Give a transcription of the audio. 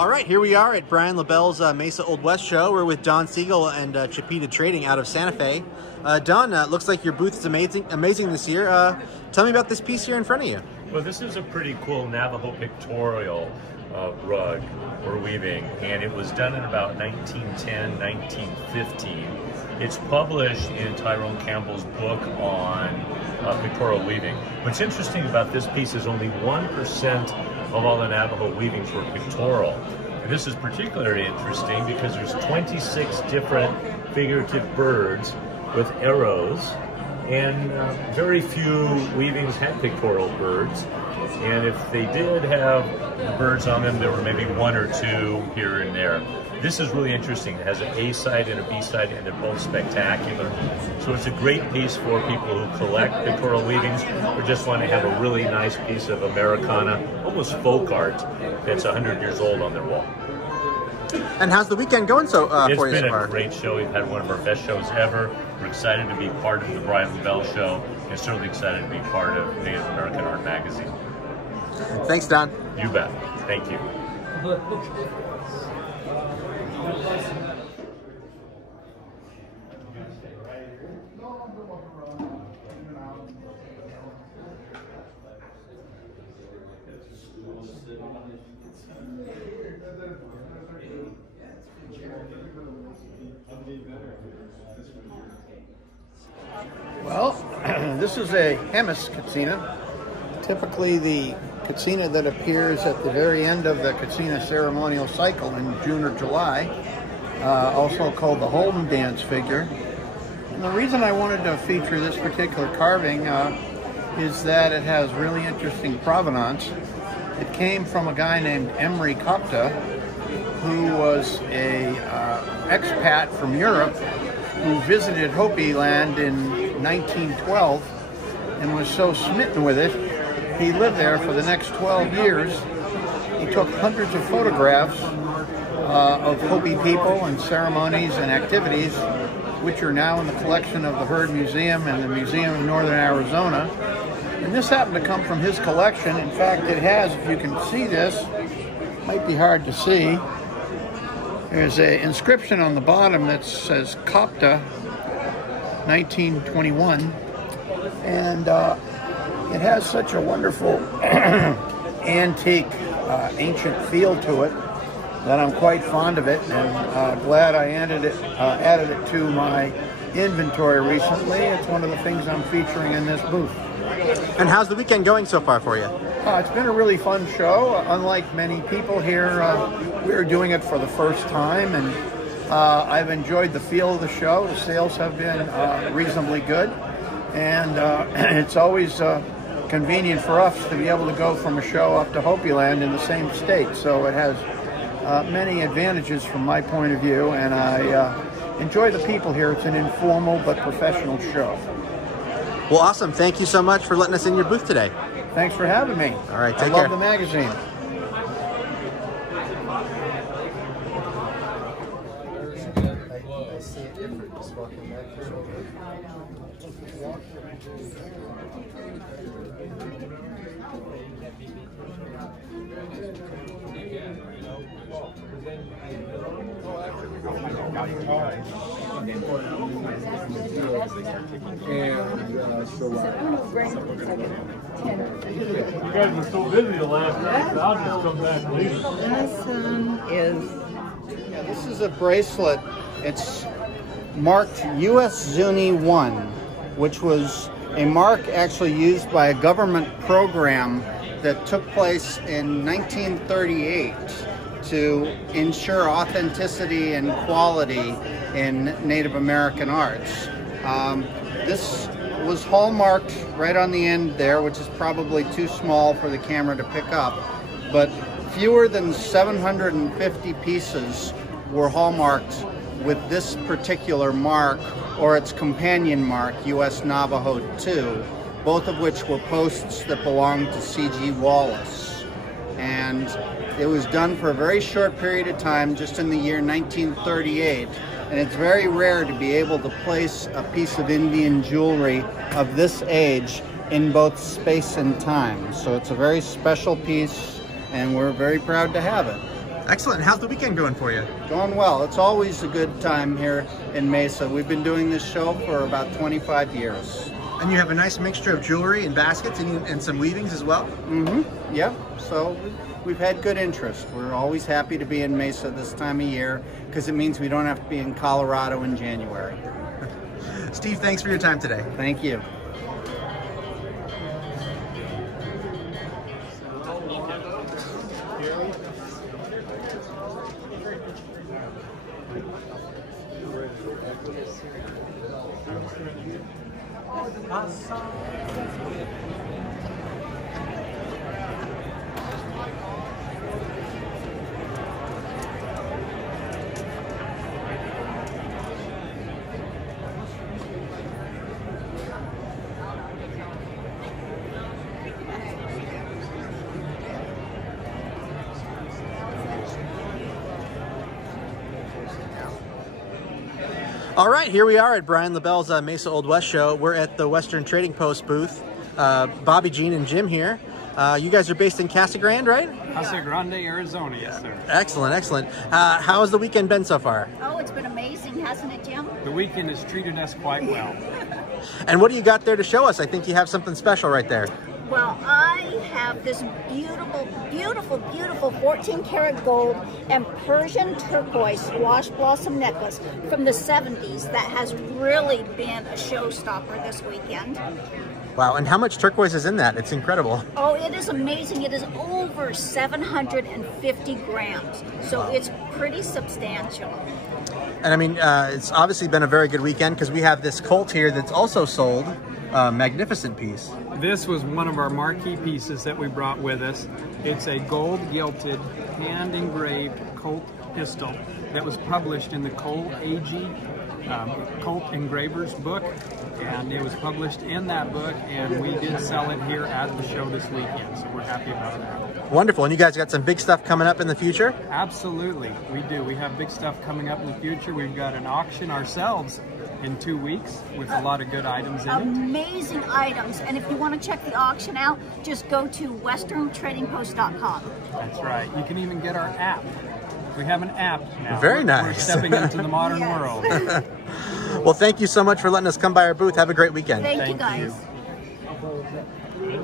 All right, here we are at Brian Lebel's Mesa Old West show. We're with Don Siegel and Chipeta Trading out of Santa Fe. Don, looks like your booth is amazing this year. Tell me about this piece here in front of you. Well, this is a pretty cool Navajo pictorial rug or weaving, and it was done in about 1910, 1915. It's published in Tyrone Campbell's book on pictorial weaving. What's interesting about this piece is only 1% of all the Navajo weavings were pictorial. And this is particularly interesting because there's 26 different figurative birds with arrows, and very few weavings had pictorial birds. And if they did have the birds on them, there were maybe one or two here and there. This is really interesting. It has an A side and a B side, and they're both spectacular. So it's a great piece for people who collect pictorial weavings or just want to have a really nice piece of Americana, almost folk art, that's 100 years old on their wall. And how's the weekend going for you so far? It's been a great show. We've had one of our best shows ever. We're excited to be part of the Brian Lebel show, and certainly excited to be part of Native American Art Magazine. Thanks, Don. You bet. Thank you. Well, this is a Hemis Katsina, typically the Katsina that appears at the very end of the Katsina ceremonial cycle in June or July, also called the Holden dance figure. And the reason I wanted to feature this particular carving is that it has really interesting provenance. It came from a guy named Emery Copta, who was a expat from Europe who visited Hopi land in 1912 and was so smitten with it, he lived there for the next 12 years. He took hundreds of photographs of Hopi people and ceremonies and activities, which are now in the collection of the Heard Museum and the Museum of Northern Arizona. And this happened to come from his collection. In fact, it has, if you can see this, might be hard to see, there's an inscription on the bottom that says Copta 1921, and it has such a wonderful antique, ancient feel to it that I'm quite fond of it, and glad I added it to my inventory recently. It's one of the things I'm featuring in this booth. And how's the weekend going so far for you? It's been a really fun show. Unlike many people here, we're doing it for the first time, and I've enjoyed the feel of the show. The sales have been reasonably good, and it's always convenient for us to be able to go from a show up to Hopi land in the same state. So it has many advantages from my point of view, and I enjoy the people here. It's an informal but professional show. Well, awesome. Thank you so much for letting us in your booth today. Thanks for having me. All right, take care. I love the magazine. I see it different just walking back You guys were so busy the last night, so I'll just come back later. This is a bracelet. It's marked US Zuni 1, which was a mark actually used by a government program that took place in 1938 to ensure authenticity and quality in Native American arts. This was hallmarked right on the end there, which is probably too small for the camera to pick up, but fewer than 750 pieces were hallmarked with this particular mark or its companion mark, US Navajo 2, both of which were posts that belonged to C.G. Wallace. And it was done for a very short period of time, just in the year 1938, and it's very rare to be able to place a piece of Indian jewelry of this age in both space and time. So it's a very special piece, and we're very proud to have it. Excellent. How's the weekend going for you? Going well. It's always a good time here in Mesa. We've been doing this show for about 25 years. And you have a nice mixture of jewelry and baskets and some weavings as well? Mm-hmm. Yep. So we've had good interest. We're always happy to be in Mesa this time of year because it means we don't have to be in Colorado in January. Steve, thanks for your time today. Thank you. All right, here we are at Brian Lebel's Mesa Old West show. We're at the Western Trading Post booth. Bobbi, Jeen, and Jim here. You guys are based in Casa Grande, right? Casa Grande, Arizona, yes, sir. Excellent, excellent. How has the weekend been so far? Oh, it's been amazing, hasn't it, Jim? The weekend has treated us quite well. And what do you got there to show us? I think you have something special right there. Well, I have this beautiful, beautiful, beautiful 14-karat gold and Persian turquoise squash blossom necklace from the 70s that has really been a showstopper this weekend. Wow, and how much turquoise is in that? It's incredible. Oh, it is amazing. It is over 750 grams, so it's pretty substantial. And I mean, it's obviously been a very good weekend because we have this Colt here that's also sold. Magnificent piece. This was one of our marquee pieces that we brought with us. It's a gold gilded, hand engraved Colt pistol that was published in the Cole AG Colt Engravers book, and it was published in that book, and we did sell it here at the show this weekend, so we're happy about that. Wonderful. And you guys got some big stuff coming up in the future? Absolutely, we do. We have big stuff coming up in the future. We've got an auction ourselves in 2 weeks with a lot of good items in it. Amazing items, and if you want to check the auction out, just go to westerntradingpost.com. That's right. You can even get our app. We have an app now. Very We're nice. stepping into the modern world. Well, thank you so much for letting us come by our booth. Have a great weekend. Thank you, guys. You.